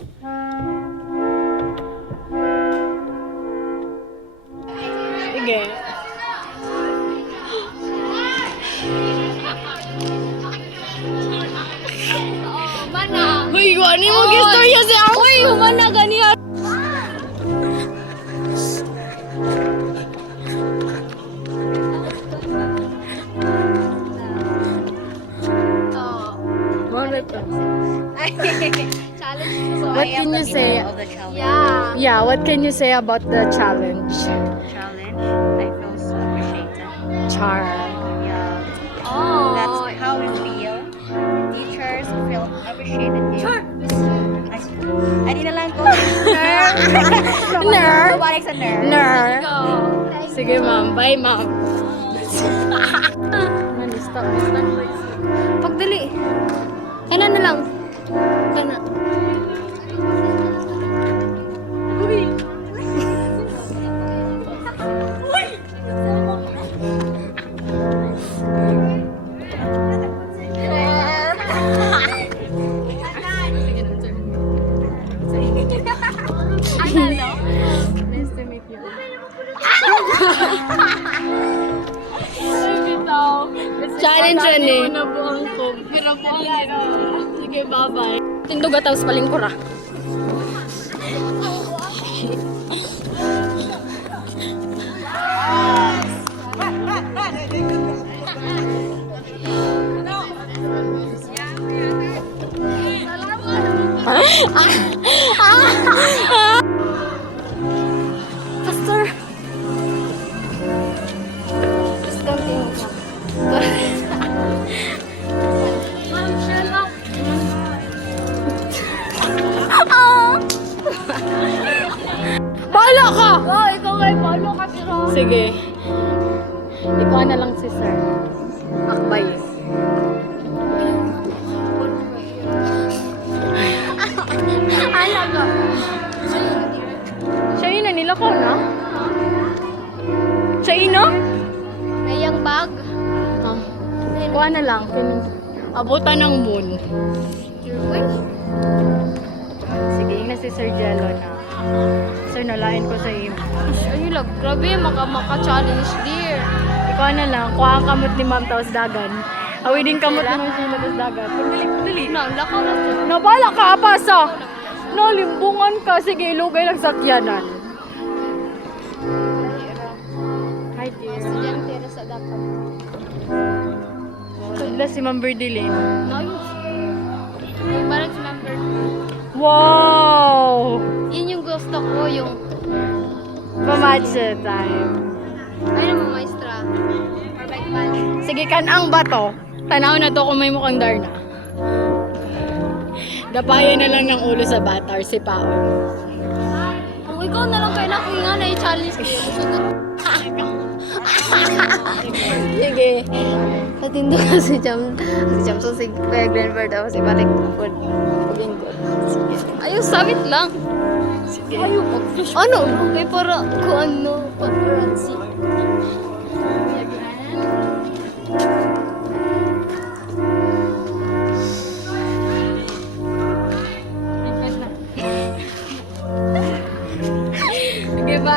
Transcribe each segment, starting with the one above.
Sige. Mana. Uy, ano mo gistorya siya? Uy, humana ganiya. Challenge. What can you say? Of the challenge. Yeah. Yeah, what can you say about the challenge? Challenge. I feel so appreciated. Char. Yeah. Oh. That's how we feel. Teachers feel appreciated here. Ay, di na lang ko. Ner. Balik sa nerd. Ner. Go. Sige, ma'am. Bye, ma'am. Stop. Pagdali. Kana na lang. Kana. Nice to meet you. Challenge yan eh. Na buang ko. Pero po. Sige, bye-bye. Tindog at tapos palingkura. Faster. Just continue. Ma'am, chill lang. Bahala ka! Oh, ikaw ay palo ka pero. Sige. Ikaw na lang si sir. Akbay. Ala ka. Siya yun na nila ko na? Siya yun na? Ayang bag. Kuha na lang. Abutan ng moon. Sige, yun na si Sir Jello na. Sir, nalain ko sa iyo. Ay, lag. Grabe, maka-challenge dear. Ikaw na lang. Kuha ang kamot ni Ma'am Taos Dagan. Awi din kamot ni Ma'am Sheila Taos Dagan. Dali. Na, lakaw na to. Nabala ka, apasa! Nalimbungan ka. Sige, ilugay lang sa tiyanan. Hi, dear. Diyan tira sa dapat. Sila si Ma'am Berdilin. Ayos. Yung parang si number 2. Wow! Yun yung gusto ko, yung... Pamatcha time. Ay naman, maestra. Perfect man. Sige, kanang bato. Tanaw na to kung may mukhang Darna. Dapayan na lang ng ulo sa bata or si Paon. Kung ikaw na lang kailangan ko nga na-challenge ko. Sige. Patindo ka si Jam so si Kuya Glenbert ako si Balik Food. Ayos, sabit lang. Sige. Ayaw, ano? Okay, para kung ano, paparazzi. Sige ba?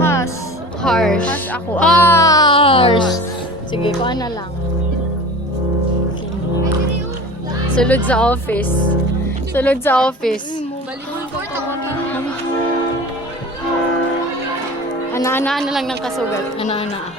Pass. Harsh. Pass ako. Harsh! Sige, kuha na lang. Sulod sa office. Sulod sa office. Balikon ko ito. Ana-ana na lang ng kasugat. Ana-ana.